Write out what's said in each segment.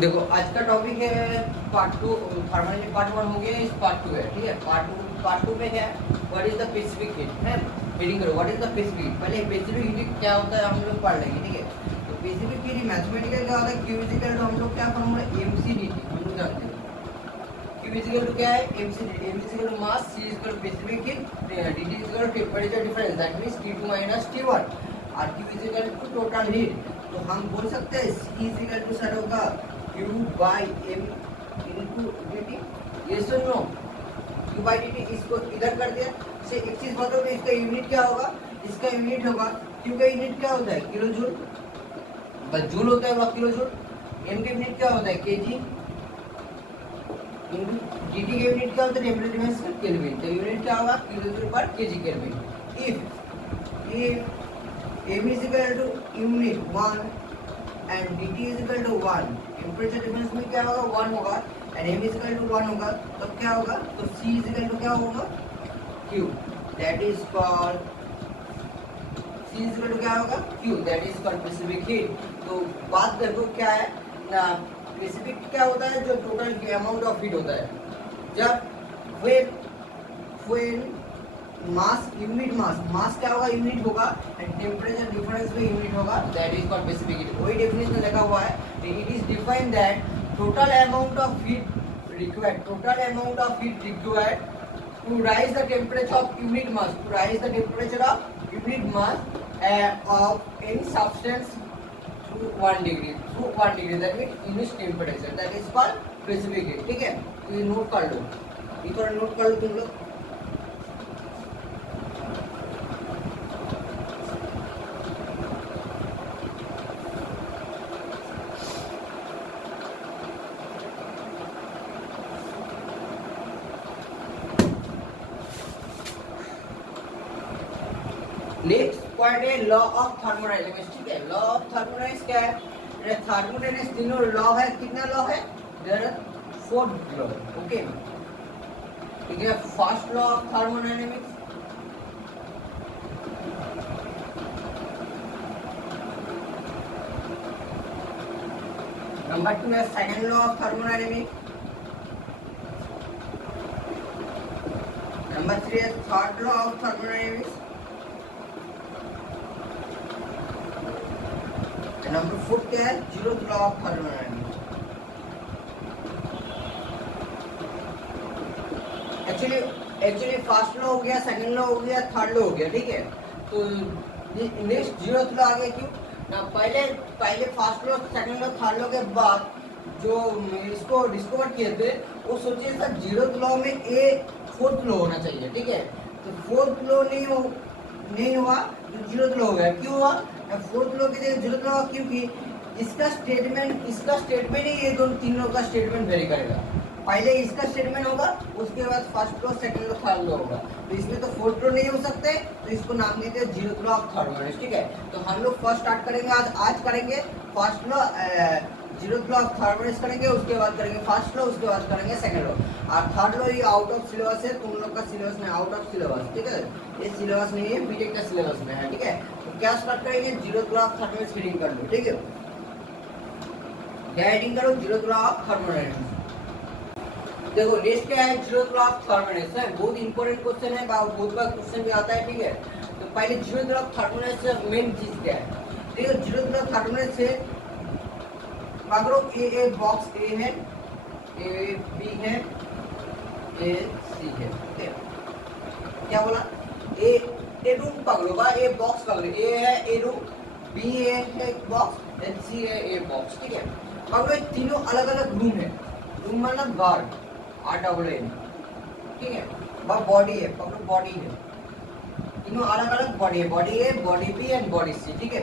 देखो आज का टॉपिक है पार्ट टू। फार्मोलॉजी पार्ट वन हो गया, इस पार्ट टू है, ठीक है। पार्ट टू में क्या है, what is the specific heat है। रीडिंग करो, what is the specific heat. पहले स्पेसिफिक हीट क्या होता है हम लोग पढ़ लेंगे, ठीक है। तो स्पेसिफिक हीट मैथमेटिकल क्या होता है, क्यू इक्वल टू हम लोग क्या फॉर्मूला mc/dt हम लोग जानते हैं। क्यू इक्वल टू क्या है, mc/dt, mc equal to mass, c equal to specific heat, dt equal to temperature difference, that means T2 minus T1, और q equal to total heat. तो हम बोल सकते हैं c इक्वल टू सर होगा Q by M into dt। ये सुनो, Q by dt इसको इधर कर दिया। से एक चीज बताओ, इसका यूनिट क्या होगा, इसका यूनिट होगा, Q का यूनिट क्या होता है, किलो जूल, बस जूल होता है वह किलो जूल। M का यूनिट क्या होता है, kg, into dt का यूनिट क्या होता है, टेम्परेचर डिवाइडेड केल्विन। तो यूनिट क्या होगा, किलो जूल पर kg kelvin. if M is equal to unit 1 and dt is equal to 1, temperature difference में क्या होगा, 1 होगा, and m is equal to 1 होगा, तो क्या होगा, तो c is equal to क्या होगा, q, that is called, c is equal to क्या होगा, q, that is called specific heat। तो बात देखो क्या है ना, स्पेसिफिक क्या होता है, जो टोटल अमाउंट ऑफ हीट होता है। जब when मास, यूनिट मास क्या होगा, यूनिट होगा, एंड टेम्परेचर डिफरेंस में यूनिट होगा, that is called specific heat. वही डेफिनेशन लिखा हुआ है, it is defined that total amount of heat required to raise the temperature of unit mass, of any substance through 1 degree, that means unit temperature, that is called specific heat, ठीक है। तो ये note कर लो, ये थोड़ा note कर लो तुम लोग। नेक्स्ट पॉइंट है लॉ ऑफ थर्मोडायनेमिक्स, ठीक है। लॉ ऑफ थर्मोडायनेमिक्स क्या है, थर्मोडायनेमिक्स तीनों लॉ है, कितना लॉ है, देयर आर 4 लॉ, ओके, ठीक है। First law of thermodynamics, number 2 है second law of thermodynamics, number 3 है third law of thermodynamics, number 4 क्या है, zeroth law of thermodynamics. Actually first law हो गया, सेकंड लॉ हो गया, थर्ड लॉ हो गया, ठीक है। तो नेक्स्ट जीरोथ लॉ आ गया, क्यों ना, पहले first law, second law, third law के बाद जो इसको डिस्कवर किए थे, वो सोचे सर जीरोथ लॉ में ए फोर्थ लॉ होना चाहिए, ठीक है। तो फोर्थ लॉ नहीं हुआ, तो जीरोथ लॉ हो गया। क्यों हुआ, फोर्थ लॉ की जगह जीरोथ लॉ, क्योंकि इसका स्टेटमेंट ही ये दोनों तीनों का स्टेटमेंट वेरी करेगा। पहले इसका स्टेटमेंट होगा, उसके बाद first law, second law, third law होगा। तो इसमें तो फोर्थ लॉ नहीं हो सकते, तो इसको नाम देते हैं जीरोथ लॉ ऑफ थर्मोडायनेमिक्स, ठीक है। तो हम लोग फर्स्ट स्टार्ट करेंगे, आज करेंगे first law, zeroth law of thermodynamics करेंगे, उसके बाद करेंगे फर्स्ट लॉ, उसके बाद करेंगे सेकंड लॉ, और थर्ड लॉ ये आउट ऑफ सिलेबस है, तुम लोग का सिलेबस में आउट ऑफ सिलेबस, ठीक है। ये सिलेबस नहीं है, बीटेक का सिलेबस में है, ठीक है। तो क्या स्टार्ट करेंगे, zeroth law of thermodynamics reading कर लो, ठीक है। क्या रीडिंग करो, जीरोथ लॉ ऑफ थर्मोडायनेमिक्स। देखो नेक्स्ट क्या है, जीरोथ लॉ ऑफ थर्मोडायनेमिक्स है, बहुत इंपॉर्टेंट क्वेश्चन है, बहुत बार क्वेश्चन भी आता है, ठीक है। तो पहले zeroth law of thermodynamics main चीज क्या है, देखो जीरोथ लॉ ऑफ थर्मोडायनेमिक्स से पकड़ो, ए बॉक्स ए है, ए बी है, ए सी है, ठीक है। क्या बोला, ए रूम पकड़ो बा, ए बॉक्स पकड़ो, ए है ए रूम, बी है बॉक्स, एंड सी है ए बॉक्स, ठीक है। पकड़ो ये तीनों अलग अलग रूम है, रूम मतलब घर, RWN, ठीक है। बॉडी है, पकड़ो बॉडी है, तीनों अलग अलग बॉडी है, body A, body B and body C, ठीक है।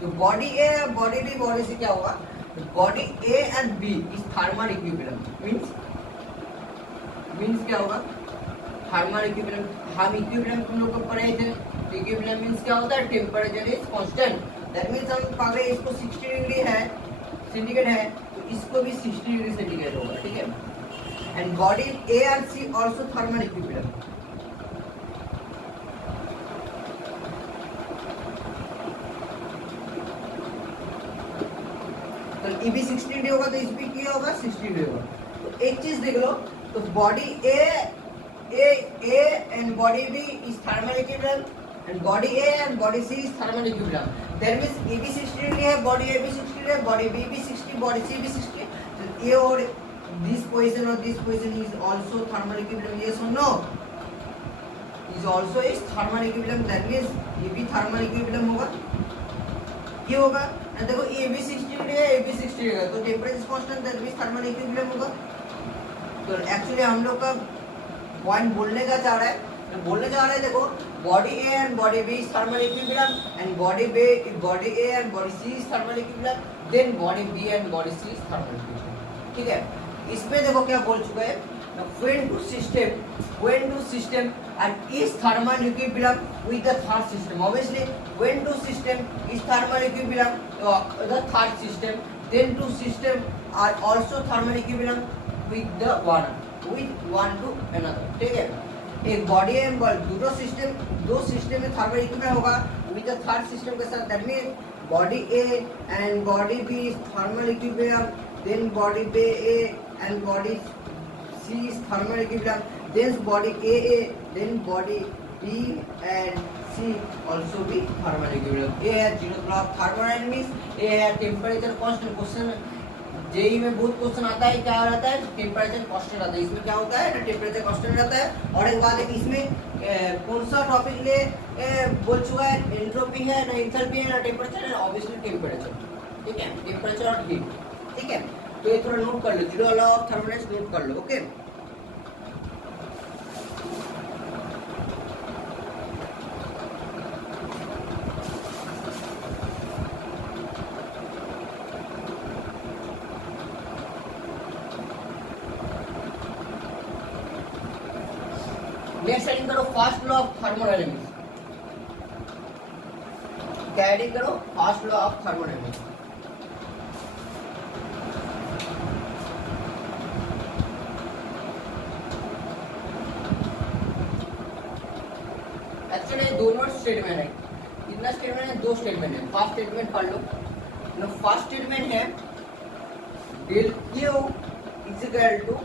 तो body A, body B, body C क्या होगा, body A and B is thermal equilibrium, means क्या होगा, थर्मल इक्विलिब्रियम। हम इक्विलिब्रियम तुम लोग को पढ़े थे, इक्विलिब्रियम मींस क्या होता है, temperature is constant, that means हम पकड़े इसको 60 डिग्री है सेंटीग्रेड है, तो इसको भी 60 डिग्री सेंटीग्रेड होगा, ठीक है। And body A and C also thermal equilibrium, EB 16 होगा तो इसमें क्या होगा 16 होगा। तो एक चीज देख लो, तो body A and body B is thermal equilibrium and body A and body C is thermal equilibrium. That means EB 60 है, body AB 60 है, body B 60, body C 60. So A or this position is also thermal equilibrium. Yes or no? Is also is thermal equilibrium. That means AB thermal equilibrium होगा, ये होगा ना। देखो AB 60 है, AB 60 है, तो temperature constant, that means thermal equilibrium होगा। तो एक्चुअली हम लोग का पॉइंट बोलने का चाह रहा है, देखो body A and body B is thermal equilibrium and body A and body C is thermal equilibrium, then body B and body C is thermal equilibrium. ठीक है, इसमें देखो क्या बोल चुका है, when two system and is thermal equilibrium with the third system. Obviously when two system is thermal equilibrium the third system, then two system are also thermal equilibrium with the one to another. ठीक है, एक body है, दो system में thermal equilibrium होगा with the third system के साथ। That mean body A and body B is thermal equilibrium, then body A and body C is thermal equilibrium, then body AA, then body B and C also be thermal equilibrium. A है zero clock thermodynamics, A है temperature constant. Question JEE में बहुत question आता है, क्या रहता है, temperature constant आता है। इसमें क्या होता है ना, टेम्परेचर कांस्टेंट रहता है। और एक बात है, इसमें कौन सा टॉपिक ले बोल चुका है, एंट्रोपी है ना, एंथैल्पी है ना, टेम्परेचर है, ऑब्वियसली टेम्परेचर। ठीक है, टेम्परेचर और हीट। ठीक है, तो ये थोड़ा नोट कर लो, zero law of thermodynamics note कर लो। ओके, नेक्स्ट एडिंग करो फर्स्ट लॉ ऑफ थर्मोडायनामिक्स। क्या एडिंग करो, first law of thermodynamics. Actually दोनों स्टेटमेंट है, कितना स्टेटमेंट है, दो स्टेटमेंट है। फर्स्ट स्टेटमेंट पढ़ लो। फर्स्ट स्टेटमेंट है del Q is equal to,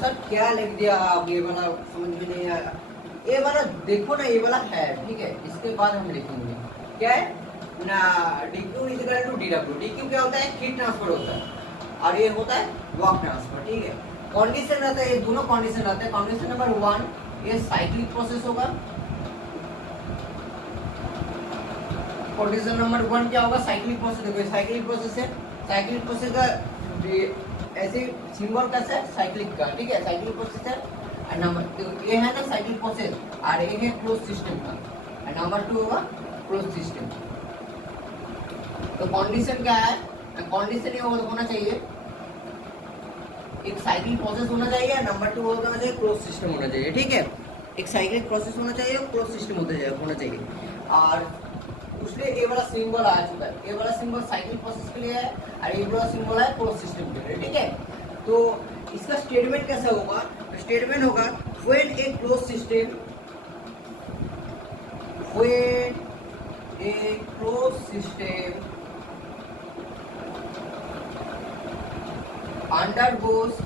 सर क्या लिख दिया आप, ये वाला समझ में नहीं आया। ये वाला देखो ना, ये वाला है, ठीक है, इसके बाद हम लिखेंगे क्या है ना, dq is equal to dw। dq क्या होता है, हीट ट्रांसफर होता है, और ये होता है वर्क ट्रांसफर। ठीक है, कंडीशन रहता है, ये दोनों कंडीशन रहते हैं। कंडीशन नंबर 1, ये साइक्लिक प्रोसेस होगा। कंडीशन नंबर 1 क्या होगा, साइक्लिक प्रोसेस। देखो साइक्लिक प्रोसेस है, साइक्लिक प्रोसेस का ऐसे सिंबल कैसा है, साइक्लिक का। ठीक है, साइक्लिक प्रोसेस है। नंबर ये है ना साइक्लिक प्रोसेस, और ये है क्लोज सिस्टम का। नंबर 2 होगा क्लोज सिस्टम। तो कंडीशन क्या है, कंडीशन ये होना चाहिए, एक साइक्लिक प्रोसेस होना चाहिए, नंबर 2 होना चाहिए क्लोज सिस्टम होना चाहिए। ठीक है, एक साइक्लिक प्रोसेस होना चाहिए, क्लोज सिस्टम होना चाहिए। और उसके ये वाला सिंबल आ चुका है, ये वाला सिंबल साइक्लिक प्रोसेस के लिए है, और ये वाला सिंबल है क्लोज सिस्टम के लिए। ठीक है, तो इसका स्टेटमेंट कैसा होगा, स्टेटमेंट होगा when a close system, when a close system undergoes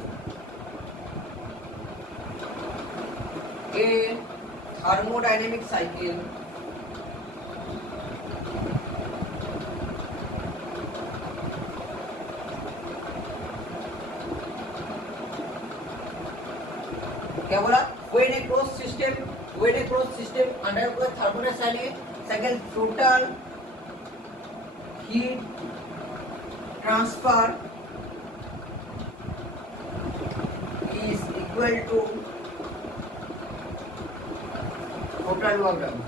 a thermodynamic cycle क्या बोला, when a closed system undergoes thermodynamic cycle, total heat transfer is equal to total work done।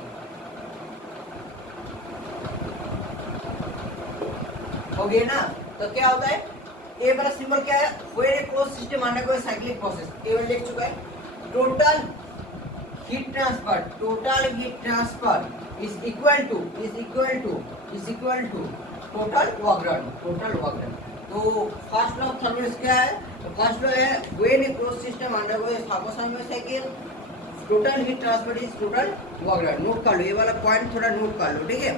हो गया ना, तो क्या होता है, ए वाला सिंबल क्या है, when a close system undergoing cyclic process, केवल लिख चुका है। Total heat transfer is equal to total work done. तो फर्स्ट लॉ ऑफ थर्मोडायनामिक्स क्या है, तो फर्स्ट लॉ है when a close system undergoing thermodynamic cycle, total heat transfer is total work done. Note कर लो, ये वाला पॉइंट थोड़ा नोट कर लो। ठीक है,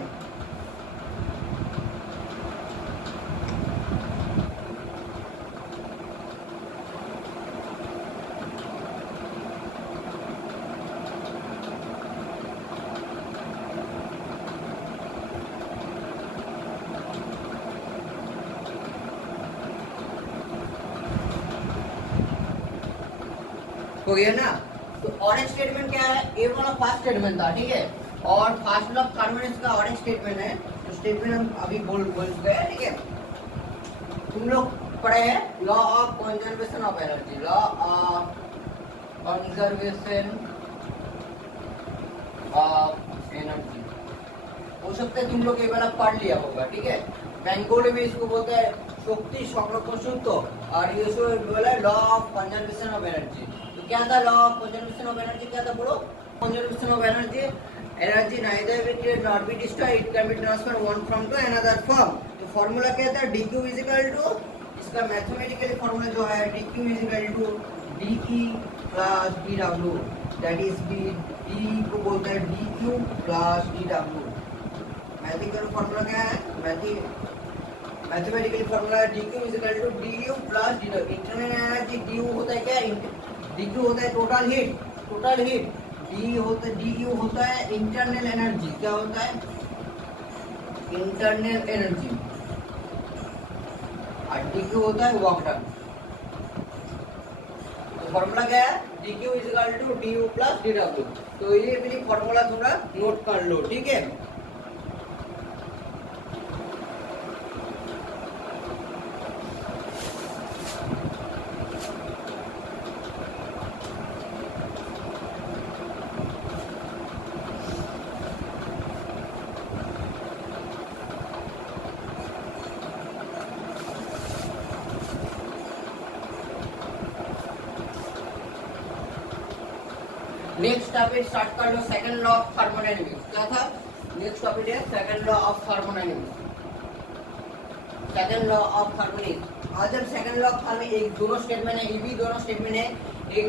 हो गया ना। तो और एक स्टेटमेंट क्या है, ये वाला फर्स्ट स्टेटमेंट था, ठीक है, और फर्स्ट लॉ ऑफ थर्मोडायनेमिक्स का और एक स्टेटमेंट है, तो स्टेटमेंट हम अभी बोल गए, ठीक है। तुम लोग पढ़े हैं law of conservation of energy, law of conservation of energy, हो सकता है तुम लोग एक बार पढ़ लिया होगा, ठीक है। बेंगोली में इसको बोलते हैं शक्ति संरक्षण सूत्र, और ये बोला law of conservation of energy. तो क्या था law of conservation of energy, क्या था बोलो। Conservation of energy, energy neither be created nor be destroyed, it can be transferred one form to another form। तो फॉर्मूला क्या था, dq is equal to, इसका मैथमेटिकली फॉर्मूला जो है dq is equal to dE plus dW, that is d को बोलते हैं dq plus dW। Mathematical formula क्या है, mathematically formula dq is equal to du plus dW। Internal energy du होता है क्या, dq होता है टोटल हीट, du होता है इंटरनल एनर्जी, क्या होता है इंटरनल एनर्जी, और dq होता है वर्क डन। तो फॉर्मूला क्या है, dq is equal to du plus dW। तो ये भी फॉर्मूला थोड़ा नोट कर लो, ठीक है। नेक्स्ट टॉपिक स्टार्ट कर लो, सेकंड लॉ ऑफ थर्मोडायनेमिक्स। क्या था नेक्स्ट टॉपिक है, second law of thermodynamics. Second law of thermodynamics, आज हम सेकंड लॉ ऑफ थर्मो, एक दोनों स्टेटमेंट है, ये भी दोनों स्टेटमेंट है। एक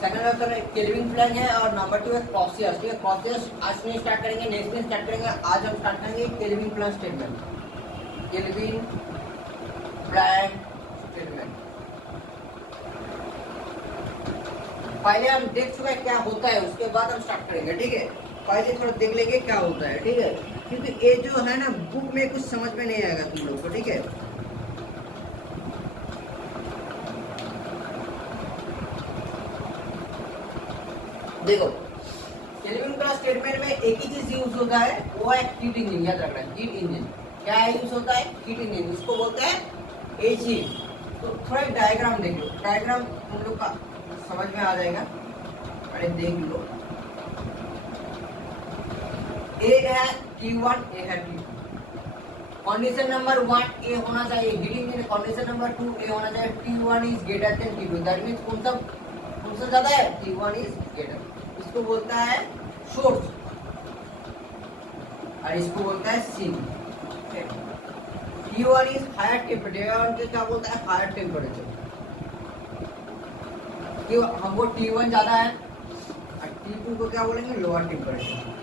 second law of Kelvin Planck है, और नंबर 2 है क्लॉसियस, ठीक है। क्लॉसियस आज नहीं स्टार्ट करेंगे, नेक्स्ट दिन स्टार्ट करेंगे। आज हम स्टार्ट करेंगे Kelvin Planck statement, Kelvin Planck statement. पहले हम देख चुके हैं क्या होता है, उसके बाद हम स्टार्ट करेंगे, ठीक है। पहले थोड़ा देख लेंगे क्या होता है, ठीक है, क्योंकि ये जो है ना बुक में कुछ समझ में नहीं आएगा तुम लोग को, ठीक है। देखो केल्विन प्लस स्टेटमेंट में एक ही चीज यूज होता है, वो है हीट इंजन, याद रखना, हीट इंजन। क्या यूज होता है, हीट इंजन, उसको बोलते हैं एसी। तो थोड़ा डायग्राम देख लो, डायग्राम तुम लोग का समझ में आ जाएगा, अरे देख लो। ए है T1, ए है T2। कंडीशन नंबर 1 ए होना चाहिए हीट इंजन, कंडीशन नंबर 2 ए होना चाहिए T1 is greater than T2। That means कौन सा ज्यादा है, T1 इज ग्रेटर। इसको बोलता है सोर्स, और इसको बोलता है sink. T1 is higher temperature, क्या बोलता है हायर टेम्परेचर, कि हमको T1 ज्यादा है, और T2 को क्या बोलेंगे lower temperature.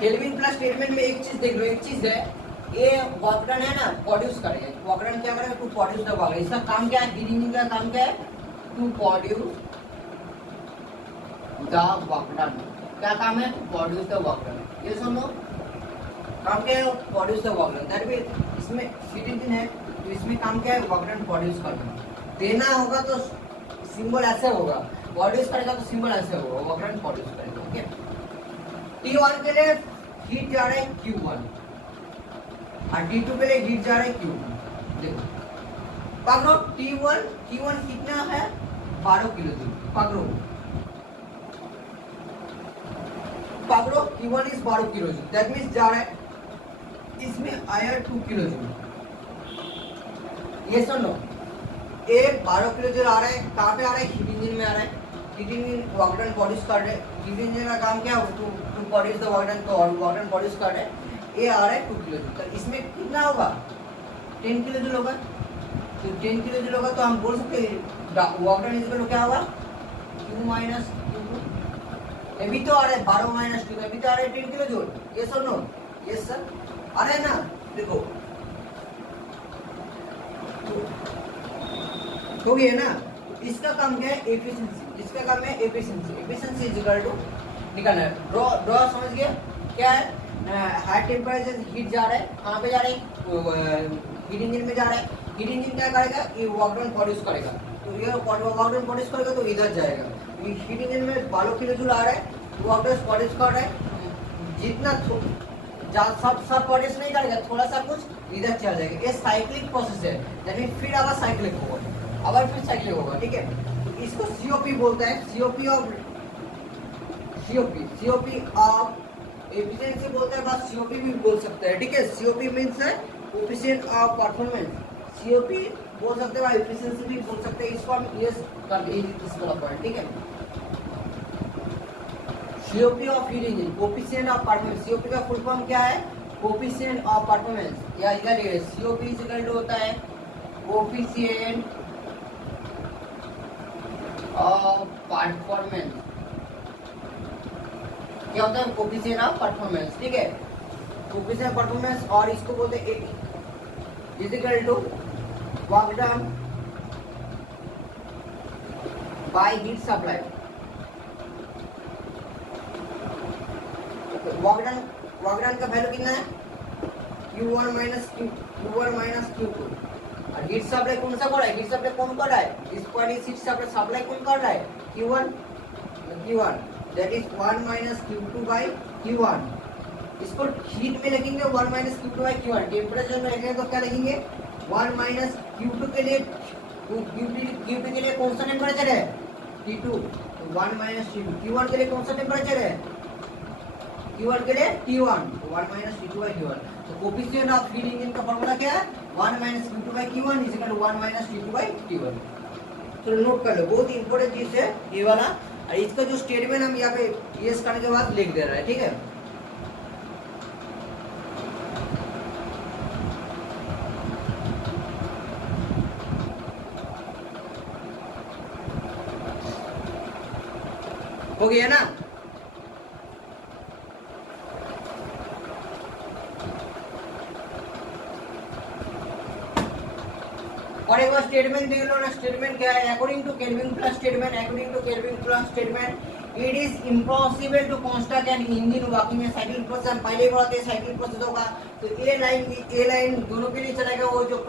Kelvin plus statement में एक चीज देख लो, एक चीज है, ये वर्क डन है ना, प्रोड्यूस करेगा। वर्क डन क्या करेगा, टू प्रोड्यूस द वर्क। इसका काम क्या है, हीट इंजन का काम क्या है, to produce the work done. क्या काम है, to produce the work done. ये सुनो काम क्या है, produce the work done. That means इसमें हीट इंजन है, तो इसमें काम क्या है, वर्क डन प्रोड्यूस करना। देना होगा तो सिंबल ऐसे होगा, प्रोड्यूस करेगा तो सिंबल ऐसे होगा, वर्क डन प्रोड्यूस करेगा, ओके। T1 के लिए हीट जा रहा है Q1, और T2 के लिए हीट जा रहा है Q2। देखो पकड़ो, T1 कितना है, 12 किलो जूल। पकड़ो T1 is 12 kilo joule, that means जा रहा है, इसमें आया 2 किलो जूल। ये सुनो, ये 12 किलो जूल आ रहा है, कहाँ पे आ रहा है, हीट इंजन में आ रहा है। Heat engine work done produce कर रहे हैं, हीट इंजन का काम क्या है, to produce the work done, तो वर्क डन प्रोड्यूस कर रहे हैं। ये आ रहा है 2 किलो जूल, तो इसमें कितना होगा, 10 किलो जूल होगा। तो 10 किलो जूल होगा, तो हम बोल सकते हैं work done is equal to क्या होगा, Q माइनस Q2। अभी तो आ रहा है 12 माइनस 2, अभी तो आ रहा है 10 किलो जूल। ये सर नो, ये सर आ रहा है ना, देखो हो गया ना। इसका काम क्या है, एफिशिएंसी। इसका काम है efficiency. Efficiency is equal to निकालना है, ड्रॉ समझ गया क्या है, हाई टेम्परेचर हीट जा रहा है, कहाँ पे जा रहा है, हीट इंजन में जा रहा है। हीट इंजन क्या करेगा, ये वर्क डन प्रोड्यूस करेगा, तो ये वर्क डन प्रोड्यूस करेगा तो इधर जाएगा। हीट इंजन में 12 किलो आ रहा है, वर्क डन प्रोड्यूस कर रहा है, जितना सब प्रोड्यूस नहीं करेगा, थोड़ा सा कुछ इधर चला जाएगा। ये साइक्लिक प्रोसेस है, यानी फिर आवर साइक्लिक होगा, आवर फिर साइक्लिक होगा, ठीक है। तो इसको सीओपी बोलता है, सीओपी ऑफ एफिशिएंसी बोलते हैं, बस सीओपी भी बोल सकते हैं, ठीक है। सीओपी मीन्स है कोएफिशिएंट ऑफ परफॉर्मेंस, सीओपी बोल सकते हैं, एफिशिएंसी भी बोल सकते हैं, इसको हम यूज कर इस वाला पॉइंट, ठीक है। COP of heat engine, coefficient of performance, COP का फुल फॉर्म क्या है, कोएफिशिएंट ऑफ परफॉर्मेंस, या इधर ये सीओपी इज इक्वल टू होता है कोएफिशिएंट ऑफ परफॉर्मेंस, क्या होता है कोएफिशिएंट ऑफ परफॉर्मेंस, ठीक है। कोएफिशिएंट ऑफ परफॉर्मेंस, और इसको बोलते हैं eta is equal to work done by heat supply. Work done का वैल्यू कितना है, Q1 माइनस Q2, और हीट सप्लाई कौन सा कर रहा है, हीट सप्लाई कौन कर रहा है, इस पॉइंट इस हीट सप्लाई कौन कर रहा है, Q1 that is 1 minus Q2 by Q1। इसको हीट में लिखेंगे 1 minus Q2 by Q1, temperature में लिखेंगे तो क्या लिखेंगे 1 माइनस Q2 के लिए, Q2 के लिए कौन सा टेम्परेचर है T2, 1 माइनस Q1 के लिए कौन सा टेम्परेचर है, Q1 के लिए T1, तो 1 माइनस T2 बाई Q1। तो कोएफिशिएंट ऑफ हीट इंजन का फॉर्मूला क्या है, 1 minus Q2 by Q1 is equal to 1 minus T2 by T1। तो नोट कर लो, बहुत इंपॉर्टेंट चीज है ये वाला, और इसका जो स्टेटमेंट हम यहाँ पे यस करने के बाद लिख दे रहा है, ठीक है। हो गया ना। और एक बार स्टेटमेंट देख लो ना, स्टेटमेंट क्या है, according to Kelvin plus statement, it is impossible to construct an engine working में साइकिल प्रोसेस, पहले ही बोला था साइकिल प्रोसेस होगा, तो ए लाइन दोनों के लिए चलेगा, वो जो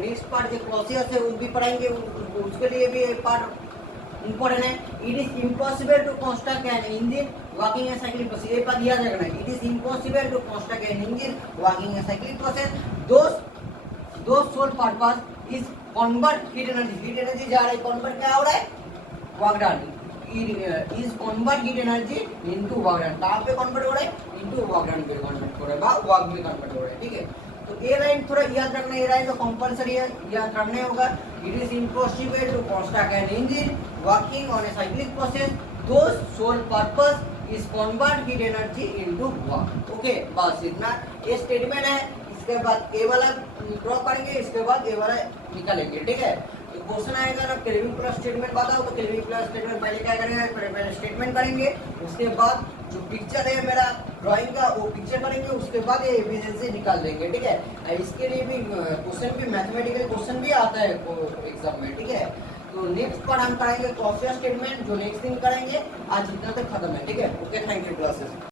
नेक्स्ट पार्ट जो प्रोसेस है वो भी पढ़ाएंगे, उसके लिए भी एक पार्ट इंपॉर्टेंट है। It is impossible to construct an engine working a cycle process, ये बात याद रखना, it is impossible to construct an engine working a cycle process, दो sole purpose is convert heat energy जा रहा है, कन्वर्ट क्या हो रहा है, work done is convert heat energy into work done, कहां पे कन्वर्ट हो रहा है, इनटू वर्क डन पे कन्वर्ट हो रहा है, बा वर्क में कन्वर्ट हो रहा है, ठीक है। तो ये लाइन थोड़ा याद रखना, ये लाइन तो कंपलसरी है, याद रखने होगा। It is impossible to construct an engine working on a cyclic process, दो sole purpose is convert heat energy into work, okay, बस इतना ये स्टेटमेंट है। इसके बाद ए वाला ड्रॉ करेंगे, इसके बाद ए वाला निकालेंगे, ठीक है। तो क्वेश्चन आएगा ना केल्विन प्लस स्टेटमेंट बताओ, तो केल्विन प्लस स्टेटमेंट पहले क्या करेंगे, पहले स्टेटमेंट करेंगे, उसके बाद जो पिक्चर है मेरा ड्राइंग का वो पिक्चर करेंगे, उसके बाद ये एफिशिएंसी निकाल देंगे, ठीक है। इसके लिए भी क्वेश्चन भी मैथमेटिकल क्वेश्चन भी आता है एग्जाम में, ठीक है। तो नेक्स्ट पार्ट हम करेंगे क्लॉसियस स्टेटमेंट, जो नेक्स्ट दिन करेंगे, आज इतना तक खत्म है, ठीक है। Okay, thank you classes.